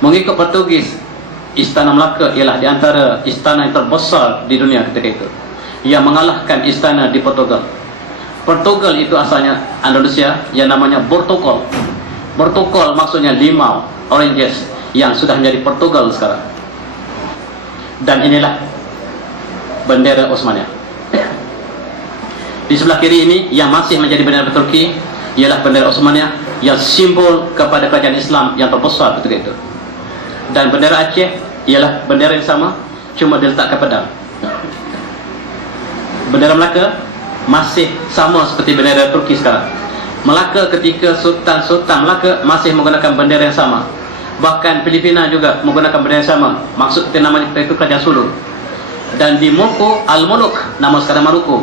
Mengikut Portugis, Istana Melaka ialah di antara istana yang terbesar di dunia ketika itu, yang mengalahkan istana di Portugal. Portugal itu asalnya Andalusia, yang namanya Portugal. Portugal maksudnya limau, oranges, yang sudah menjadi Portugal sekarang. Dan inilah bendera Osmania. Di sebelah kiri ini yang masih menjadi bendera Turki ialah bendera Osmania, yang simbol kepada kerajaan Islam yang terbesar ketika itu. Dan bendera Aceh ialah bendera yang sama, cuma diletakkan pedang. Bendera Melaka masih sama seperti bendera Turki sekarang. Melaka ketika Sultan Melaka masih menggunakan bendera yang sama. Bahkan Filipina juga menggunakan bendera yang sama. Maksud namanya itu kerajaan Sulu. Dan di Maluku, Al-Muluk, nama sekarang Maluku,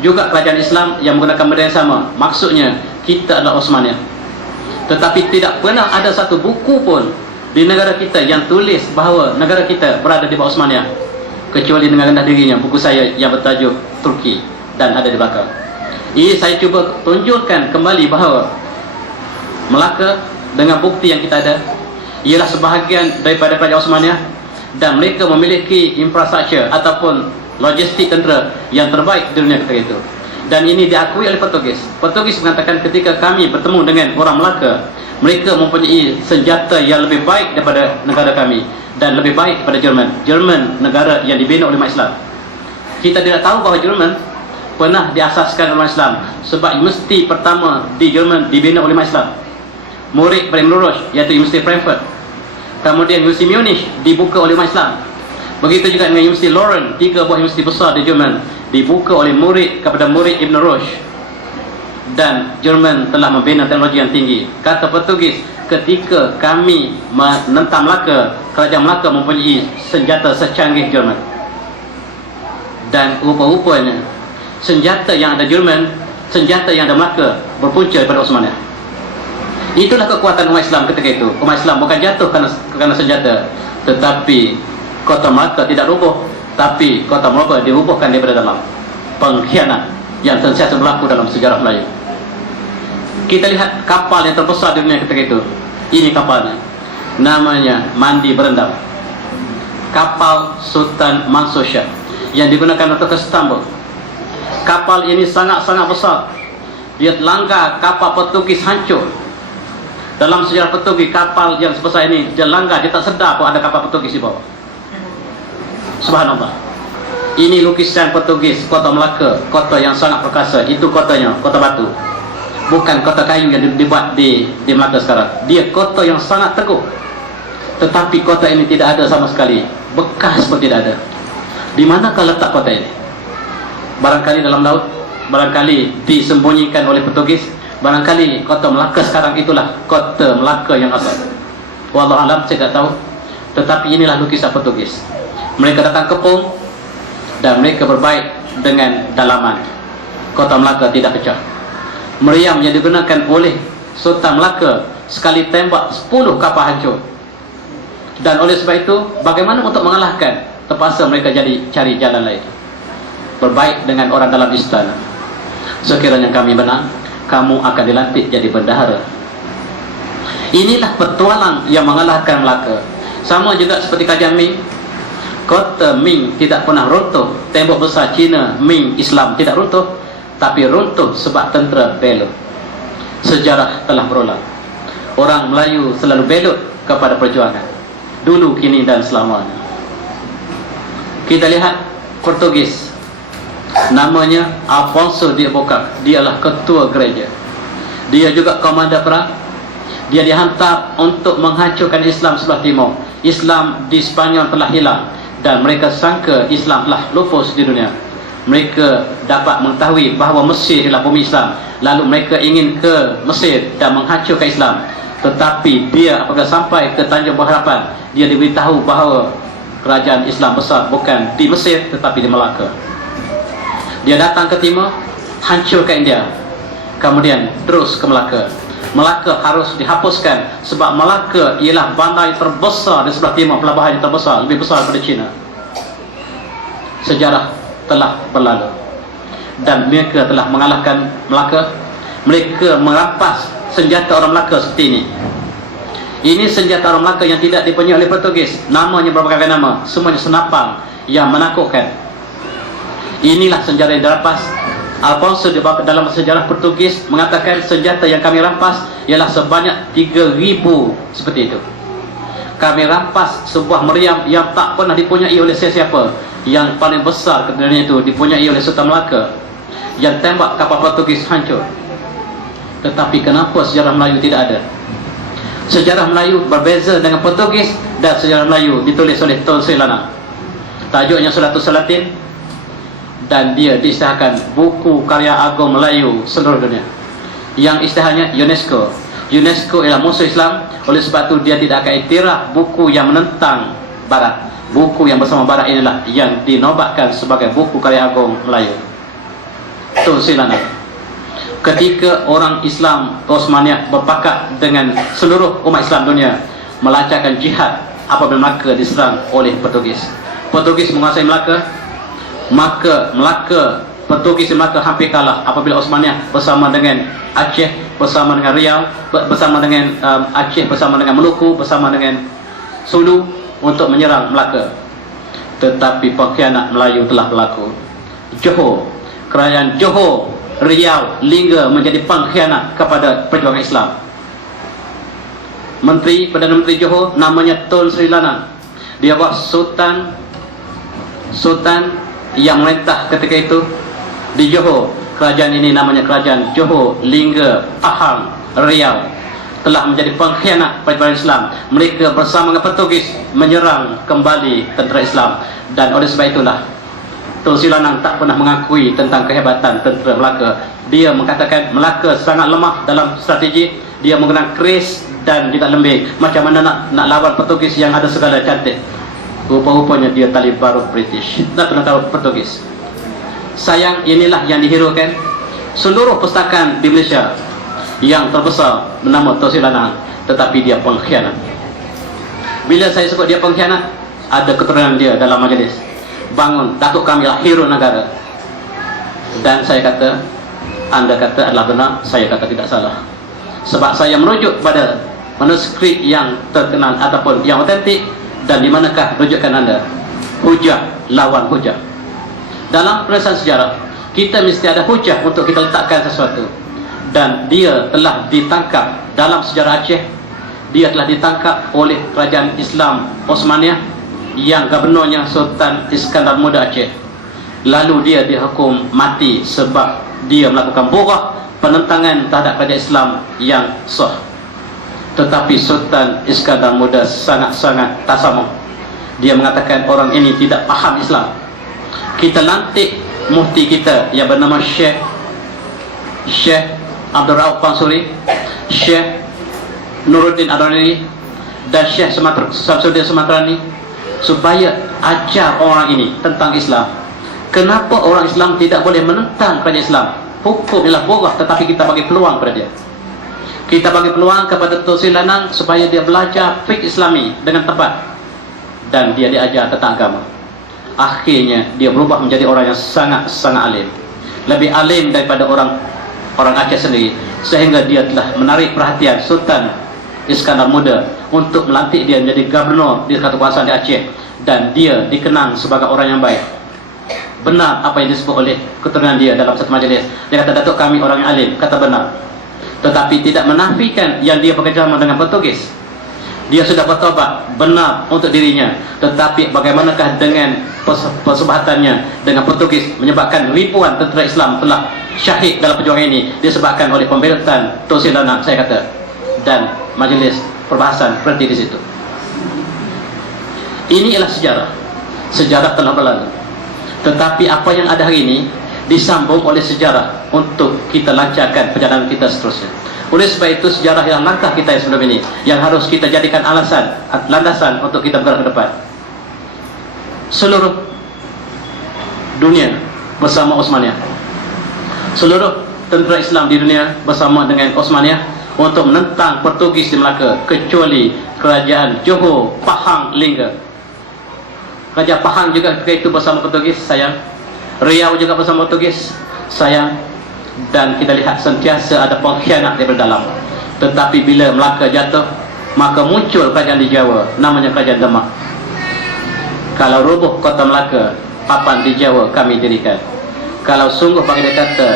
juga kerajaan Islam yang menggunakan bendera yang sama. Maksudnya kita adalah Osmania. Tetapi tidak pernah ada satu buku pun di negara kita yang tulis bahawa negara kita berada di bawah Osmania, kecuali dengan rendah dirinya buku saya yang bertajuk Turki dan ada di belakang. Ini saya cuba tunjukkan kembali bahawa Melaka dengan bukti yang kita ada ialah sebahagian daripada kerajaan Osmania, dan mereka memiliki infrastruktur ataupun logistik tentera yang terbaik di dunia ketika itu. Dan ini diakui oleh Portugis. Portugis mengatakan ketika kami bertemu dengan orang Melaka, mereka mempunyai senjata yang lebih baik daripada negara kami dan lebih baik daripada Jerman. Jerman negara yang dibina oleh umat Islam. Kita tidak tahu bahawa Jerman pernah diasaskan oleh umat Islam, sebab universiti pertama di Jerman dibina oleh umat Islam. Murid paling lurus iaitu Universiti Frankfurt. Kemudian Universiti Munich dibuka oleh umat Islam. Begitu juga dengan Universiti Leuven, 3 buah universiti besar di Jerman dibuka oleh murid kepada murid Ibn Rushd. Dan Jerman telah membina teknologi yang tinggi. Kata Portugis, ketika kami menentang Melaka, kerajaan Melaka mempunyai senjata secanggih Jerman. Dan rupa-rupanya senjata yang ada Jerman, senjata yang ada Melaka berpunca daripada Osmania. Itulah kekuatan umat Islam ketika itu. Umat Islam bukan jatuh kerana senjata, tetapi kota Melaka tidak rubuh, tapi kota Melaka dirubuhkan daripada dalam. Pengkhianat yang sentiasa berlaku dalam sejarah Melayu. Kita lihat kapal yang terbesar di dunia ketika itu. Ini kapalnya, namanya Mandi Berendam, kapal Sultan Mansur Shah, yang digunakan untuk ke Istanbul. Kapal ini sangat-sangat besar. Dia langgar kapal Portugis hancur. Dalam sejarah Portugis, kapal yang sebesar ini dia langgar, dia tak sedar pun ada kapal Portugis di bawah. Subhanallah. Ini lukisan Portugis, kota Melaka, kota yang sangat perkasa. Itu kotanya, kota batu, bukan kota kayu yang dibuat di Melaka sekarang. Dia kota yang sangat teguh. Tetapi kota ini tidak ada sama sekali, bekas pun tidak ada. Di manakah letak kota ini? Barangkali dalam laut, barangkali disembunyikan oleh Portugis, barangkali kota Melaka sekarang itulah kota Melaka yang asal. Wallahu alam, saya tidak tahu. Tetapi inilah lukisan Portugis. Mereka datang kepung dan mereka berbaik dengan dalaman. Kota Melaka tidak pecah. Meriam yang digunakan oleh Sultan Melaka sekali tembak 10 kapal hancur. Dan oleh sebab itu, bagaimana untuk mengalahkan? Terpaksa mereka jadi cari jalan lain. Berbaik dengan orang dalam istana. Sekiranya kami menang, kamu akan dilantik jadi bendahara. Inilah petualang yang mengalahkan Melaka. Sama juga seperti kerajaan Ming. Kota Ming tidak pernah runtuh. Tembok besar Cina, Ming, Islam tidak runtuh, tapi runtuh sebab tentera belot. Sejarah telah berulang. Orang Melayu selalu belot kepada perjuangan, dulu, kini dan selamanya. Kita lihat Portugis, namanya Afonso de Albuquerque. Dialah ketua gereja. Dia juga komandan perang. Dia dihantar untuk menghancurkan Islam sebelah timur. Islam di Spanyol telah hilang, dan mereka sangka Islam telah lupus di dunia. Mereka dapat mengetahui bahawa Mesir ialah bumi Islam, lalu mereka ingin ke Mesir dan menghancurkan Islam. Tetapi dia apabila sampai ke Tanjung Berharapan, dia diberitahu bahawa kerajaan Islam besar bukan di Mesir tetapi di Melaka. Dia datang ke timur, hancurkan India, kemudian terus ke Melaka. Melaka harus dihapuskan sebab Melaka ialah bandar terbesar di sebelah timur, pelabuhan yang terbesar, lebih besar daripada China. Sejarah telah berlalu dan mereka telah mengalahkan Melaka. Mereka merampas senjata orang Melaka seperti ini. Ini senjata orang Melaka yang tidak dipunyai oleh Portugis. Namanya berbagai nama, semuanya senapang yang menakutkan. Inilah senjata yang dirampas. Alfonso dalam sejarah Portugis mengatakan senjata yang kami rampas ialah sebanyak 3,000 seperti itu. Kami rampas sebuah meriam yang tak pernah dipunyai oleh sesiapa. Yang paling besar kedudukannya itu dipunyai oleh Sultan Melaka, yang tembak kapal Portugis hancur. Tetapi kenapa sejarah Melayu tidak ada? Sejarah Melayu berbeza dengan Portugis, dan sejarah Melayu ditulis oleh Tun Sri Lanang. Tajuknya Suratul Salatin, dan dia diisytiharkan buku karya agung Melayu seluruh dunia. Yang isytiharnya UNESCO. UNESCO ialah musuh Islam, oleh sebab itu dia tidak akan iktiraf buku yang menentang Barat. Buku yang bersama Barat inilah yang dinobatkan sebagai buku karya agung Melayu. Tun Sri Lanang. Ketika orang Islam Osmaniyah berpakat dengan seluruh umat Islam dunia melancarkan jihad apabila Melaka diserang oleh Portugis. Portugis menguasai Melaka, maka Portugis di Melaka hampir kalah apabila Osmaniyah bersama dengan Aceh, bersama dengan Riau, bersama dengan Aceh, bersama dengan Maluku, bersama dengan Sulu untuk menyerang Melaka. Tetapi pengkhianat Melayu telah berlaku. Johor, kerajaan Johor, Riau, Lingga menjadi pengkhianat kepada perjuangan Islam. Perdana Menteri Johor namanya Tun Sri Lanang. Dia buat sultan yang merintah ketika itu di Johor. Kerajaan ini namanya kerajaan Johor, Lingga, Pahang, Riau, telah menjadi pengkhianat perjuangan Islam. Mereka bersama dengan Portugis menyerang kembali tentera Islam, dan oleh sebab itulah Tun Sri Lanang tak pernah mengakui tentang kehebatan tentera Melaka. Dia mengatakan Melaka sangat lemah dalam strategi. Dia menggunakan keris dan juga lembing. Macam mana nak lawan Portugis yang ada segala cantik? Rupa-rupanya dia tali baru British. Tak pernah tahu Portugis. Sayang, inilah yang dihiraukan seluruh pustakaan di Malaysia yang terbesar bernama Tun Sri Lanang, tetapi dia pengkhianat. Bila saya sebut dia pengkhianat, ada keturunan dia dalam majlis. Bangun, Datuk kami adalah hero negara. Dan saya kata, anda kata adalah benar, saya kata tidak salah. Sebab saya merujuk pada manuskrip yang terkenal ataupun yang otentik. Dan di manakah rujukan anda? Hujah lawan hujah. Dalam penulisan sejarah, kita mesti ada hujah untuk kita letakkan sesuatu. Dan dia telah ditangkap dalam sejarah Aceh. Dia telah ditangkap oleh kerajaan Islam Osmaniyah yang gubernurnya Sultan Iskandar Muda Aceh. Lalu dia dihukum mati sebab dia melakukan borah penentangan terhadap kerajaan Islam yang sah. Tetapi Sultan Iskandar Muda sangat-sangat tasamuh. Dia mengatakan orang ini tidak faham Islam. Kita lantik mufti kita yang bernama Syekh Abdul Rauf Pansuri, Syekh Nuruddin Adonani, dan Syekh Samsudin Sumatrani, supaya ajar orang ini tentang Islam. Kenapa orang Islam tidak boleh menentang kerajaan Islam? Hukum ialah borah, tetapi kita bagi peluang kepada dia. Kita bagi peluang kepada Tun Sri Lanang supaya dia belajar fiqh Islami dengan tepat, dan dia diajar tentang agama. Akhirnya dia berubah menjadi orang yang sangat-sangat alim, lebih alim daripada orang Aceh sendiri, sehingga dia telah menarik perhatian Sultan Iskandar Muda untuk melantik dia menjadi gubernur di kekuasaan di Aceh, dan dia dikenang sebagai orang yang baik. Benar apa yang disebut oleh keturunan dia dalam satu majlis. Dia kata, Datuk kami orang yang alim, kata benar. Tetapi tidak menafikan yang dia bekerjasama dengan Portugis. Dia sudah bertobat, benar untuk dirinya. Tetapi bagaimanakah dengan persahabatannya dengan Portugis, menyebabkan ribuan tentera Islam telah syahid dalam perjuangan ini, disebabkan oleh pemberontakan Tun Sri Lanang, saya kata. Dan majlis perbahasan berhenti di situ. Ini ialah sejarah. Sejarah telah berlalu. Tetapi apa yang ada hari ini disambung oleh sejarah untuk kita lancarkan perjalanan kita seterusnya. Oleh sebab itu sejarah yang langkah kita yang sebelum ini yang harus kita jadikan alasan, landasan untuk kita bergerak ke depan. Seluruh dunia bersama Osmaniyah, seluruh tentera Islam di dunia bersama dengan Osmaniyah untuk menentang Portugis di Melaka, kecuali kerajaan Johor, Pahang, Lingga. Kerajaan Pahang juga ketika itu bersama Portugis, sayang. Riau juga bersama Portugis, sayang. Dan kita lihat sentiasa ada pengkhianat dari dalam. Tetapi bila Melaka jatuh, maka muncul kerajaan di Jawa, namanya Kerajaan Demak. Kalau roboh kota Melaka, papan di Jawa kami dirikan. Kalau sungguh pakai dia kata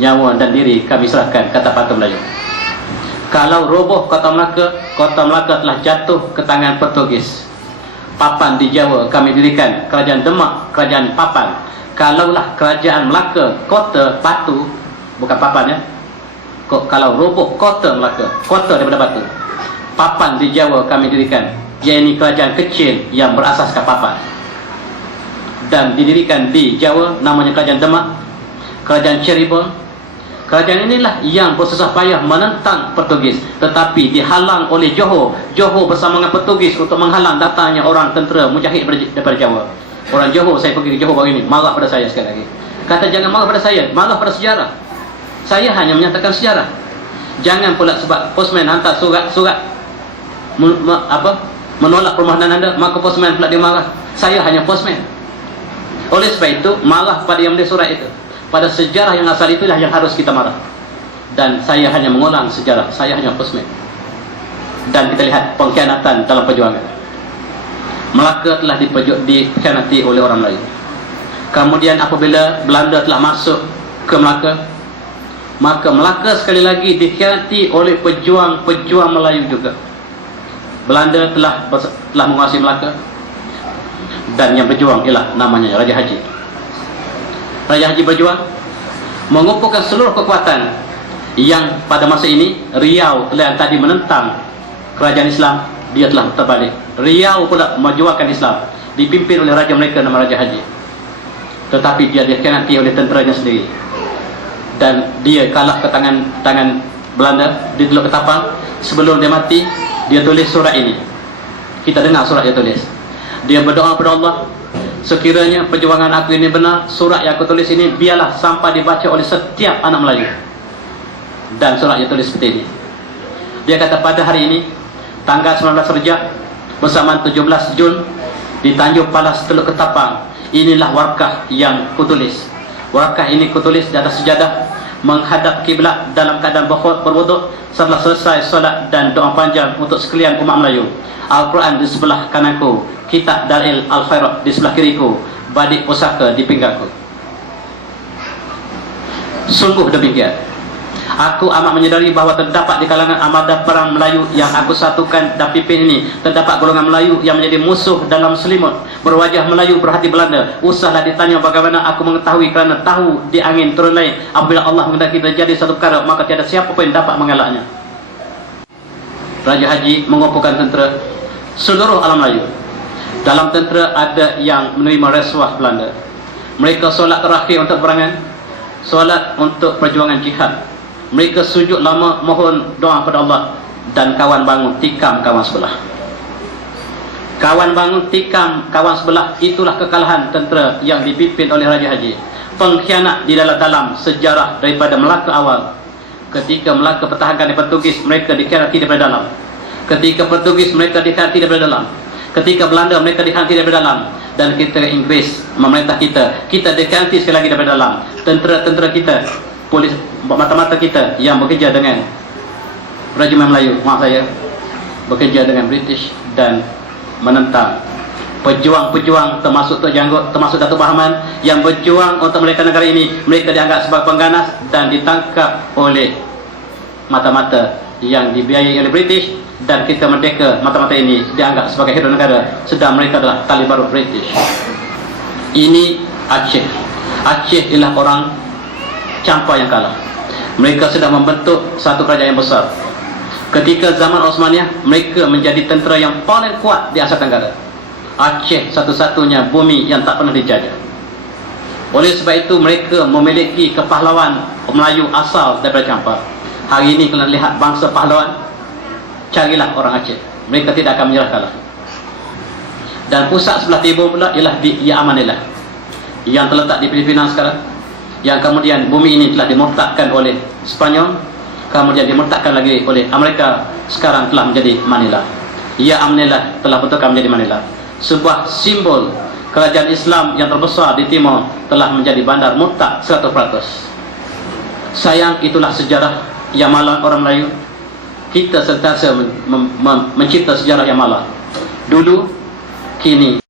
nyawa dan diri kami serahkan, kata patah Melayu. Kalau roboh kota Melaka telah jatuh ke tangan Portugis, papan di Jawa kami dirikan. Kerajaan Demak, kerajaan papan. Kalaulah kerajaan Melaka kota batu, bukan papan ya. Kalau roboh kota Melaka, kota daripada batu, papan di Jawa kami dirikan. Iaitu kerajaan kecil yang berasaskan papan, dan didirikan di Jawa, namanya Kerajaan Demak, Kerajaan Cirebon. Kerajaan inilah yang bersusah payah menentang Portugis, tetapi dihalang oleh Johor. Johor bersama dengan Portugis untuk menghalang datangnya orang tentera mujahid daripada Jawa. Orang Johor, saya pergi ke Johor baru ini, marah pada saya sekali lagi. Kata jangan marah pada saya, marah pada sejarah. Saya hanya menyatakan sejarah. Jangan pula sebab postman hantar surat menolak permohonan anda, maka postman pula dia marah. Saya hanya postman. Oleh sebab itu, marah pada yang menulis surat itu. Pada sejarah yang asal itulah yang harus kita marah. Dan saya hanya mengulang sejarah, saya hanya postman. Dan kita lihat pengkhianatan dalam perjuangan. Melaka telah dikhianati oleh orang Melayu. Kemudian apabila Belanda telah masuk ke Melaka, maka Melaka sekali lagi dikhianati oleh pejuang-pejuang Melayu juga. Belanda telah menguasai Melaka, dan yang berjuang ialah namanya Raja Haji. Raja Haji berjuang mengumpulkan seluruh kekuatan yang pada masa ini Riau yang tadi menentang kerajaan Islam, dia telah terbalik. Riau pula memperjuangkan Islam, dipimpin oleh raja mereka nama Raja Haji. Tetapi dia dikhianati oleh tenteranya sendiri, dan dia kalah ke tangan Belanda di Teluk Ketapang. Sebelum dia mati, dia tulis surat ini. Kita dengar surat dia tulis. Dia berdoa kepada Allah, sekiranya perjuangan aku ini benar, surat yang aku tulis ini biarlah sampai dibaca oleh setiap anak Melayu. Dan surat dia tulis seperti ini. Dia kata pada hari ini, tanggal 19 Rejab bersamaan 17 Jun, di Tanjung Palas Teluk Ketapang, inilah warkah yang kutulis. Warkah ini kutulis di atas sejadah, menghadap kiblat dalam keadaan berwuduk setelah selesai solat dan doa panjang untuk sekalian umat Melayu. Al-Quran di sebelah kananku, kitab Dalil Al-Khairat di sebelah kiriku, badik pusaka di pinggangku. Sungguh demikian. Aku amat menyadari bahawa terdapat di kalangan armada perang Melayu yang aku satukan dan pimpin ini, terdapat golongan Melayu yang menjadi musuh dalam selimut, berwajah Melayu berhati Belanda. Usahlah ditanya bagaimana aku mengetahui, kerana tahu di angin turun lain. Apabila Allah menghendaki terjadi satu perkara, maka tiada siapa pun yang dapat mengelaknya. Raja Haji mengumpulkan tentera seluruh alam Melayu. Dalam tentera ada yang menerima rasuah Belanda. Mereka solat terakhir untuk perangan, solat untuk perjuangan jihad. Mereka sujud lama mohon doa kepada Allah, dan kawan bangun tikam kawan sebelah. Kawan bangun tikam kawan sebelah, itulah kekalahan tentera yang dipimpin oleh Raja Haji. Pengkhianat di dalam sejarah daripada Melaka awal. Ketika Melaka pertahankan di Portugis, mereka dikhianati daripada dalam. Ketika Portugis, mereka dikhianati daripada dalam. Ketika Belanda, mereka dikhianati daripada dalam. Dan ketika Inggris memerintah kita, kita dikhianati sekali lagi daripada dalam. Tentera-tentera kita, polis mata-mata kita yang bekerja dengan Regimen Melayu, maaf saya, bekerja dengan British dan menentang pejuang-pejuang termasuk Tok Janggut, termasuk Datuk Bahaman yang berjuang untuk mereka negara ini. Mereka dianggap sebagai pengganas dan ditangkap oleh mata-mata yang dibiayai oleh British, dan kita merdeka, mata-mata ini dianggap sebagai hero negara, sedang mereka adalah tali baru British. Ini Aceh. Aceh ialah orang Campa yang kalah. Mereka sedang membentuk satu kerajaan yang besar. Ketika zaman Osmaniyah, mereka menjadi tentera yang paling kuat di Asia Tenggara. Aceh satu-satunya bumi yang tak pernah dijajah. Oleh sebab itu mereka memiliki kepahlawan Melayu asal daripada Campa. Hari ini kalian lihat bangsa pahlawan, carilah orang Aceh. Mereka tidak akan menyerah kalah. Dan pusat sebelah timur pula ialah di Amanillah, yang terletak di Filipina sekarang, yang kemudian bumi ini telah dimurtadkan oleh Spanyol, kemudian dimurtadkan lagi oleh Amerika, sekarang telah menjadi Manila. Ya Amanillah telah betulkan menjadi Manila. Sebuah simbol kerajaan Islam yang terbesar di timur telah menjadi bandar murtad 100%. Sayang, itulah sejarah yang malang orang Melayu. kita sentiasa mencipta sejarah yang malang. Dulu, kini